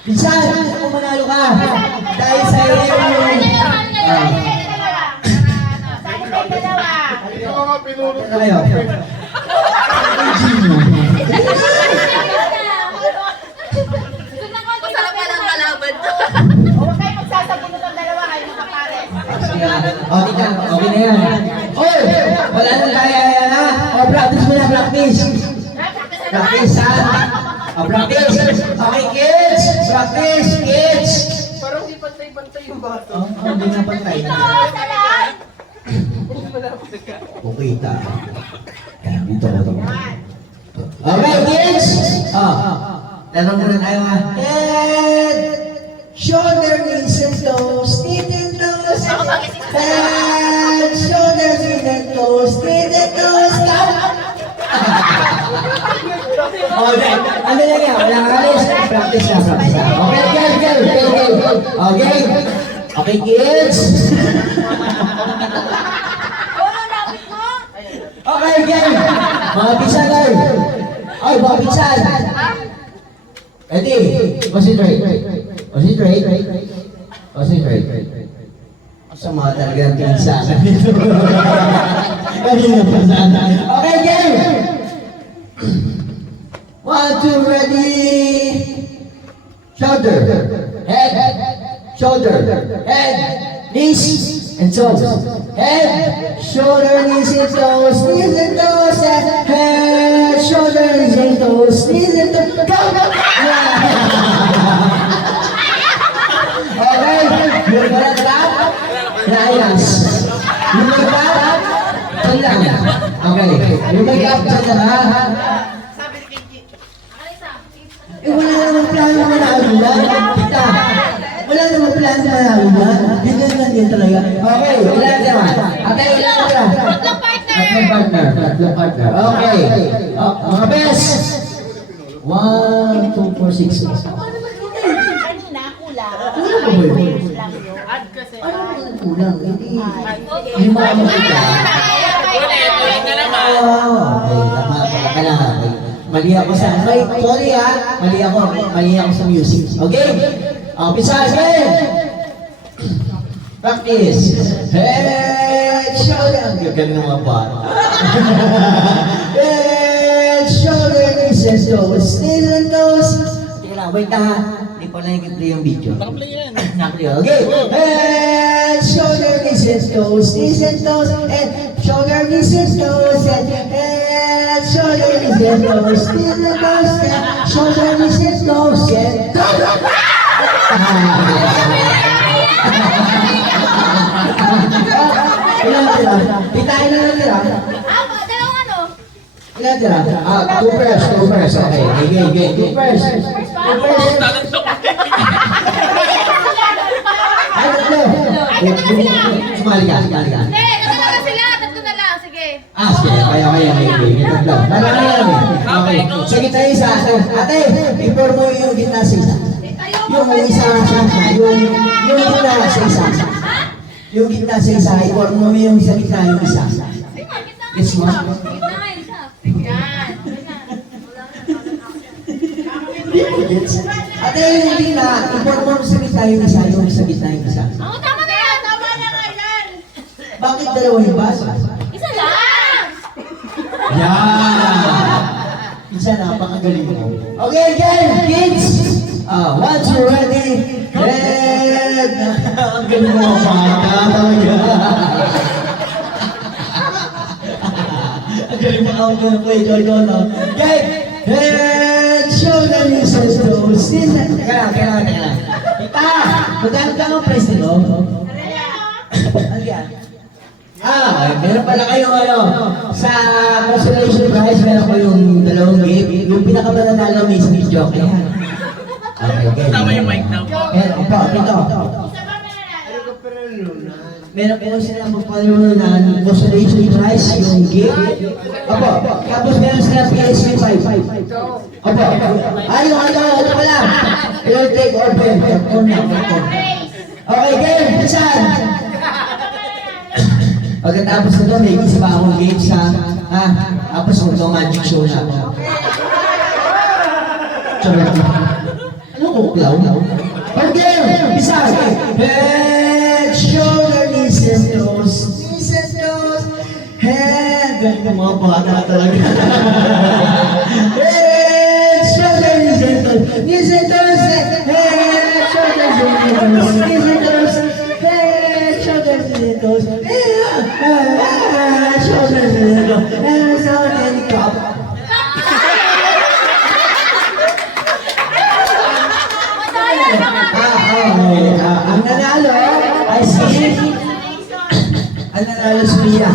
Pinsan, kung manalo ka. Dahil sa iyo yung... Ano kayo? Masarap pa lang kalaban to. Huwag kayo magsasabunod ng dalawa kayo makapare. Okay ka, okay na yan. Oy! Wala nang kaya yan ha? O, practice mo na, practice. Practice ha? O, practice. Okay, kids. Practice, kids. Parang di pantay-pantay yung bato. Hindi na pantay. Okay, ta. Kaya dito ko ito. Okay, kids. Laro muna tayo ha. Head, shoulder, knees and toes, feet and toes. Head, shoulder, feet and toes, feet and toes. Okay, ano lang yan? Wala kang alis. Practice na, practice na. Okay, okay. Okay. Okay, kids. Okay, game. Mga pisan kayo. Ay, mga pisan. Ready? Concentrate. Concentrate. Concentrate. Sa mga talagang pinsan. Okay, game. 1, 2, ready. Shoulder. Head. Shoulder. Head. Knees and toes. Head, shoulder, knees and toes, knees and toes, head, shoulder, knees and toes, knees and toes. Go, go! Okay, yung mag-tap, triangles. Yung mag-tap, dyan lang. Okay, yung mag-tap, dyan lang ha. Wala namang plano na nakagulan. Kita. Wala namang plano na nakagulan. Ganyan lang yun talaga. Okay, wala naman. Okay, wala naman. Tatlong partner. Okay. Mga best. 1, 2, 4, 6. Kanina, kulang. Kulang ba yun? Add kasi. Ano kulang? Hindi. Yung mga makita. Ulit ka naman. Okay, tama. Kailangan. Mali ako sa... Sorry ha. Mali ako sa music. Okay? Pisa again. Practice. Head, shoulder. Ang gagawin ng mga bata. Head, shoulder, knees and toes. Knees and toes. Sige lang, wait na ha. Hindi pa lang i-play yung video. Nakaplay yan. Nakaplay. Okay. Head, shoulder, knees and toes. Knees and toes. Head, shoulder, knees and toes. Head, shoulder, knees and toes. Knees and toes. Head, shoulder, knees and toes. Head, ilan tira? Pitain na lang tira. Dalawang ano? Ilan tira? Two pairs. Okay, game. Two pairs. Ay, tatlo. Sumali ka. Hindi, tatlo na sila. Tatlo na lang. Sige. Sige. Kaya. Tatlo. Okay. Sa gitna isa. Ate, i-pour mo yung gitna sa isa. Yung isa yung gitna sa isa. Yung gitna sa isa, i-pour mo yung sa gitna yung isa. Yes, mo? Ate, yung gitna, i-pour mo sa gitna yung isa, yung sa gitna yung isa. Oo, tama na yan. Tama na nga yan. Bakit dalawa yung basa? Isa lang. Yan! Isa, napakagaling mo. Okay, again, kids! Once you're ready, head! Ang galing mo, bata talaga. Ang galing mo, ang galing mo, ito. Okay, head, shoulder, knees, and toes. Teka lang. Kita! Magkano ka ang price nito? Ano yan? Meron pala kayong sa consolation prize, meron ko yung dalawang game. Yung pinakamananalo may speech joke. Okay. Tama yung mic daw. Meron po, ito. Meron po sila magpanunan ng consolation prize, yung game. Opo, tapos meron sila PSP 5. Opo. Ano pala? Yung take or bend. Okay, game. Pisan. Pagkatapos nito, may isa pa akong game sa, tapos mag-magic show na ako. Charot. Ano kuklaw? Okay, isa. Head, shoulder, knees and toes. Knees and toes. Head. Ganito mga bata talaga. Head, shoulder, knees and toes. Knees and toes. Head, shoulder, knees and toes. Knees and toes. Head, shoulder, knees and toes. Head, shoulder, knees and toes. Head, shoulder, and cup. Ang nanalo ay si... Ang nanalo si Mia.